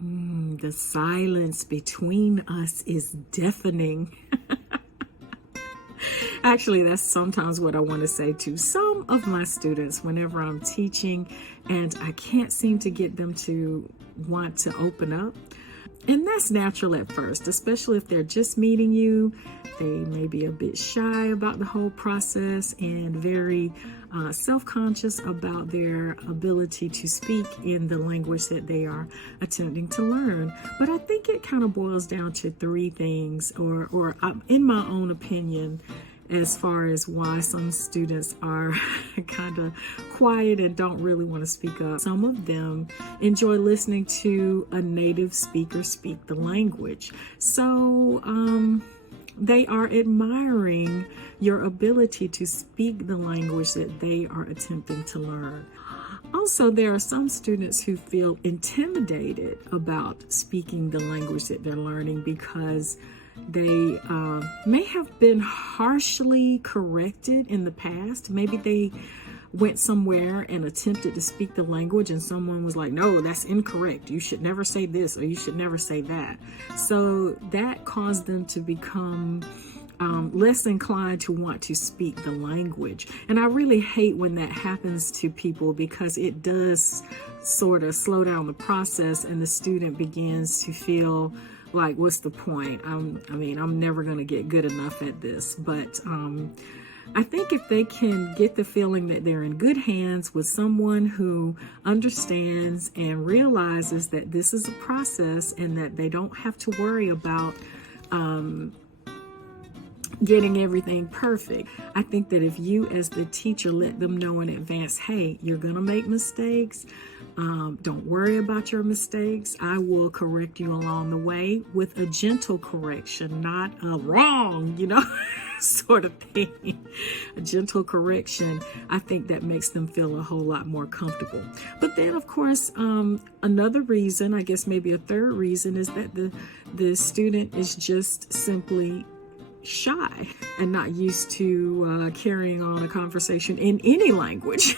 The silence between us is deafening. Actually, that's sometimes what I want to say to some of my students whenever I'm teaching and I can't seem to get them to want to open up. And that's natural at first, especially if they're just meeting you. They may be a bit shy about the whole process and very self-conscious about their ability to speak in the language that they are attempting to learn. But I think it kind of boils down to three things, or in my own opinion, as far as why some students are kind of quiet and don't really want to speak up. Some of them enjoy listening to a native speaker speak the language. So they are admiring your ability to speak the language that they are attempting to learn. Also, there are some students who feel intimidated about speaking the language that they're learning because they may have been harshly corrected in the past. Maybe they went somewhere and attempted to speak the language and someone was like, no, that's incorrect. You should never say this or you should never say that. So that caused them to become less inclined to want to speak the language. And I really hate when that happens to people because it does sort of slow down the process and the student begins to feel like, what's the point? I'm never going to get good enough at this. But I think if they can get the feeling that they're in good hands with someone who understands and realizes that this is a process and that they don't have to worry about getting everything perfect. I think that if you as the teacher let them know in advance, hey, you're going to make mistakes. Don't worry about your mistakes. I will correct you along the way with a gentle correction, not a wrong, sort of thing. A gentle correction, I think that makes them feel a whole lot more comfortable. But then, of course, another reason, I guess maybe a third reason, is that the student is just simply shy and not used to carrying on a conversation in any language,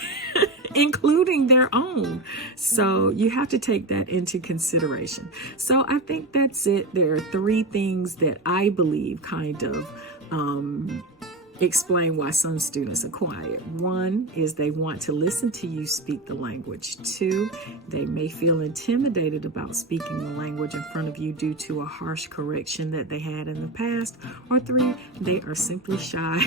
including their own. So you have to take that into consideration. So I think that's it. There are three things that I believe kind of explain why some students are quiet. One is they want to listen to you speak the language. Two, they may feel intimidated about speaking the language in front of you due to a harsh correction that they had in the past. Or three, they are simply shy.